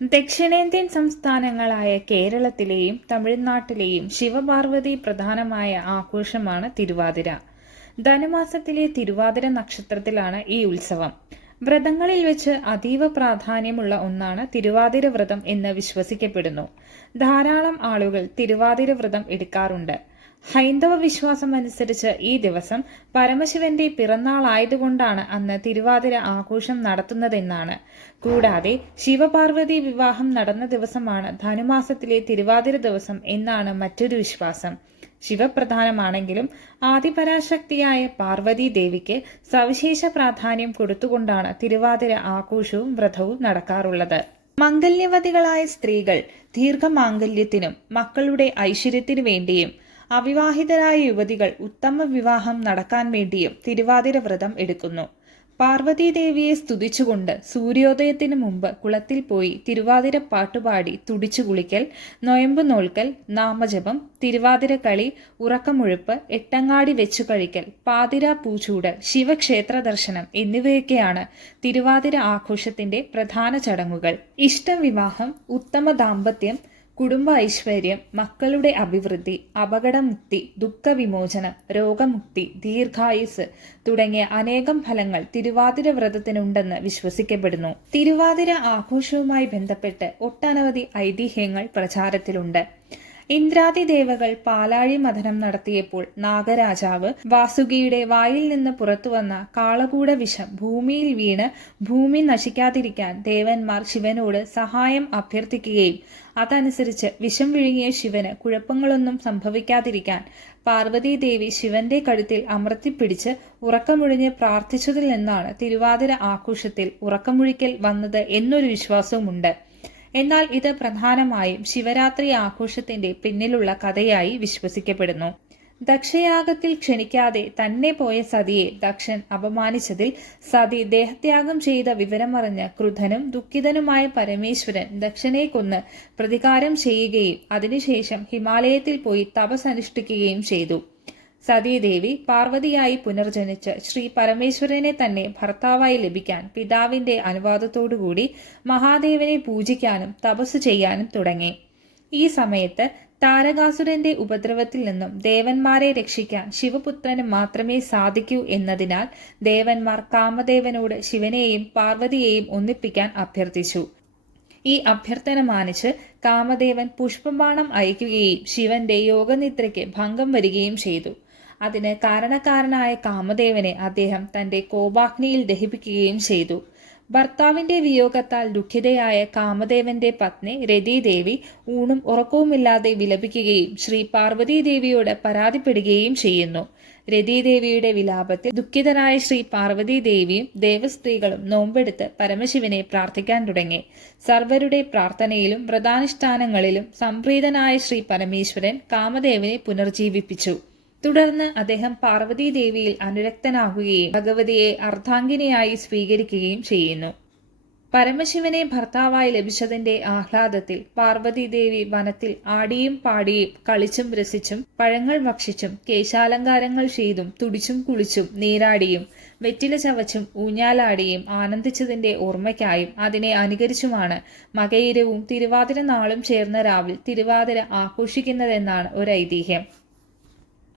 ദക്ഷിണേന്ത്യൻ സംസ്ഥാനങ്ങളായ കേരളത്തിലെയും തമിഴ്നാട്ടിലെയും ശിവപാർവതി പ്രധാനമായ ആഘോഷമാണ് തിരുവാതിര. ധനുമാസത്തിലെ തിരുവാതിര നക്ഷത്രത്തിലാണ് ഈ ഉത്സവം. വ്രതങ്ങളിൽ വെച്ച് അതീവ പ്രാധാന്യമുള്ള ഒന്നാണ് തിരുവാതിര വ്രതം എന്ന് വിശ്വസിക്കപ്പെടുന്നു. ധാരാളം ആളുകൾ തിരുവാതിര വ്രതം എടുക്കാറുണ്ട്. ഹൈന്ദവ വിശ്വാസമനുസരിച്ച് ഈ ദിവസം പരമശിവന്റെ പിറന്നാളായതുകൊണ്ടാണ് അന്ന് തിരുവാതിര ആഘോഷം നടത്തുന്നതെന്നാണ്. കൂടാതെ ശിവപാർവതി വിവാഹം നടന്ന ദിവസമാണ് ധനുമാസത്തിലെ തിരുവാതിര ദിവസം എന്നാണ് മറ്റൊരു വിശ്വാസം. ശിവപ്രധാനമാണെങ്കിലും ആദിപരാശക്തിയായ പാർവതി ദേവിക്ക് സവിശേഷ പ്രാധാന്യം കൊടുത്തുകൊണ്ടാണ് തിരുവാതിര ആഘോഷവും വ്രതവും നടക്കാറുള്ളത്. മംഗല്യവതികളായ സ്ത്രീകൾ ദീർഘമാംഗല്യത്തിനും മക്കളുടെ ഐശ്വര്യത്തിനു വേണ്ടിയും അവിവാഹിതരായ യുവതികൾ ഉത്തമ വിവാഹം നടക്കാൻ വേണ്ടിയും തിരുവാതിര വ്രതം എടുക്കുന്നു. പാർവതി ദേവിയെ സ്തുതിച്ചുകൊണ്ട് സൂര്യോദയത്തിനു മുമ്പ് കുളത്തിൽ പോയി തിരുവാതിര പാട്ടുപാടി തുടിച്ചു കുളിക്കൽ, നൊയമ്പ് നോൽക്കൽ, നാമജപം, തിരുവാതിര കളി, ഉറക്കമുഴുപ്പ്, എട്ടങ്ങാടി വെച്ചു കഴിക്കൽ, പാതിര പൂച്ചൂടൽ, ശിവക്ഷേത്ര ദർശനം എന്നിവയൊക്കെയാണ് തിരുവാതിര ആഘോഷത്തിന്റെ പ്രധാന ചടങ്ങുകൾ. ഇഷ്ടവിവാഹം, ഉത്തമ ദാമ്പത്യം, കുടുംബ ഐശ്വര്യം, മക്കളുടെ അഭിവൃദ്ധി, അപകടമുക്തി, ദുഃഖവിമോചനം, രോഗമുക്തി, ദീർഘായുസ് തുടങ്ങിയ അനേകം ഫലങ്ങൾ തിരുവാതിര വ്രതത്തിനുണ്ടെന്ന് വിശ്വസിക്കപ്പെടുന്നു. തിരുവാതിര ആഘോഷവുമായി ബന്ധപ്പെട്ട് ഒട്ടനവധി ഐതിഹ്യങ്ങൾ പ്രചാരത്തിലുണ്ട്. ഇന്ദ്രാദി ദേവകൾ പാലാഴി മഥനം നടത്തിയപ്പോൾ നാഗരാജാവ് വാസുകിയുടെ വായിൽ നിന്ന് പുറത്തുവന്ന കാളകൂട വിഷം ഭൂമിയിൽ വീണ് ഭൂമി നശിക്കാതിരിക്കാൻ ദേവന്മാർ ശിവനോട് സഹായം അഭ്യർത്ഥിക്കുകയും അതനുസരിച്ച് വിഷം വിഴുങ്ങിയ ശിവന് കുഴപ്പങ്ങളൊന്നും സംഭവിക്കാതിരിക്കാൻ പാർവതി ദേവി ശിവന്റെ കഴുത്തിൽ അമർത്തിപ്പിടിച്ച് ഉറക്കമുഴിഞ്ഞ് പ്രാർത്ഥിച്ചതിൽ നിന്നാണ് തിരുവാതിര ആഘോഷത്തിൽ ഉറക്കമുഴിക്കൽ വന്നത് എന്നൊരു വിശ്വാസവുമുണ്ട്. എന്നാൽ ഇത് പ്രധാനമായും ശിവരാത്രി ആഘോഷത്തിന്റെ പിന്നിലുള്ള കഥയായി വിശ്വസിക്കപ്പെടുന്നു. ദക്ഷയാഗത്തിൽ ക്ഷണിക്കാതെ തന്നെ പോയ സതിയെ ദക്ഷൻ അപമാനിച്ചതിൽ സതി ദേഹത്യാഗം ചെയ്ത വിവരമറിഞ്ഞ ക്രുദ്ധനും ദുഃഖിതനുമായ പരമേശ്വരൻ ദക്ഷനെ കൊന്ന് പ്രതികാരം ചെയ്യുകയും അതിനുശേഷം ഹിമാലയത്തിൽ പോയി തപസ്സനുഷ്ഠിക്കുകയും ചെയ്തു. സതീദേവി പാർവതിയായി പുനർജനിച്ച് ശ്രീ പരമേശ്വരനെ തന്നെ ഭർത്താവായി ലഭിക്കാൻ പിതാവിന്റെ അനുവാദത്തോടുകൂടി മഹാദേവനെ പൂജിക്കാനും തപസ് ചെയ്യാനും തുടങ്ങി. ഈ സമയത്ത് താരകാസുരന്റെ ഉപദ്രവത്തിൽ നിന്നും ദേവന്മാരെ രക്ഷിക്കാൻ ശിവപുത്രന് മാത്രമേ സാധിക്കൂ എന്നതിനാൽ ദേവന്മാർ കാമദേവനോട് ശിവനെയും പാർവതിയെയും ഒന്നിപ്പിക്കാൻ അഭ്യർത്ഥിച്ചു. ഈ അഭ്യർത്ഥന മാനിച്ച് കാമദേവൻ പുഷ്പബാണം അയക്കുകയും ശിവന്റെ യോഗനിദ്രയ്ക്ക് ഭംഗം വരികയും ചെയ്തു. അതിന് കാരണക്കാരനായ കാമദേവനെ അദ്ദേഹം തന്റെ കോപാഗ്നിയിൽ ദഹിപ്പിക്കുകയും ചെയ്തു. ഭർത്താവിന്റെ വിയോഗത്താൽ ദുഃഖിതയായ കാമദേവന്റെ പത്നി രതിദേവി ഊണും ഉറക്കവുമില്ലാതെ വിലപിക്കുകയും ശ്രീ പാർവതി ദേവിയോട് പരാതിപ്പെടുകയും ചെയ്യുന്നു. രതിദേവിയുടെ വിലാപത്തിൽ ദുഃഖിതരായ ശ്രീ പാർവതി ദേവിയും ദേവസ്ത്രീകളും നോമ്പെടുത്ത് പരമശിവനെ പ്രാർത്ഥിക്കാൻ തുടങ്ങി. സർവരുടെ പ്രാർത്ഥനയിലും വ്രതാനുഷ്ഠാനങ്ങളിലും സംപ്രീതനായ ശ്രീ പരമേശ്വരൻ കാമദേവനെ പുനർജീവിപ്പിച്ചു. തുടർന്ന് അദ്ദേഹം പാർവതി ദേവിയിൽ അനുരക്തനാകുകയും ഭഗവതിയെ അർദ്ധാംഗിനിയായി സ്വീകരിക്കുകയും ചെയ്യുന്നു. പരമശിവനെ ഭർത്താവായി ലഭിച്ചതിന്റെ ആഹ്ലാദത്തിൽ പാർവതി ദേവി വനത്തിൽ ആടിയും പാടിയും കളിച്ചും രസിച്ചും പഴങ്ങൾ ഭക്ഷിച്ചും കേശാലങ്കാരങ്ങൾ ചെയ്തും തുടിച്ചും കുളിച്ചും നീരാടിയും വെറ്റില ചവച്ചും ഊഞ്ഞാലാടിയും ആനന്ദിച്ചതിന്റെ ഓർമ്മയ്ക്കായും അതിനെ അനുകരിച്ചുമാണ് മകയിരവും തിരുവാതിര നാളും ചേർന്ന രാവിൽ തിരുവാതിര ആഘോഷിക്കുന്നതെന്നാണ് ഒരു ഐതിഹ്യം.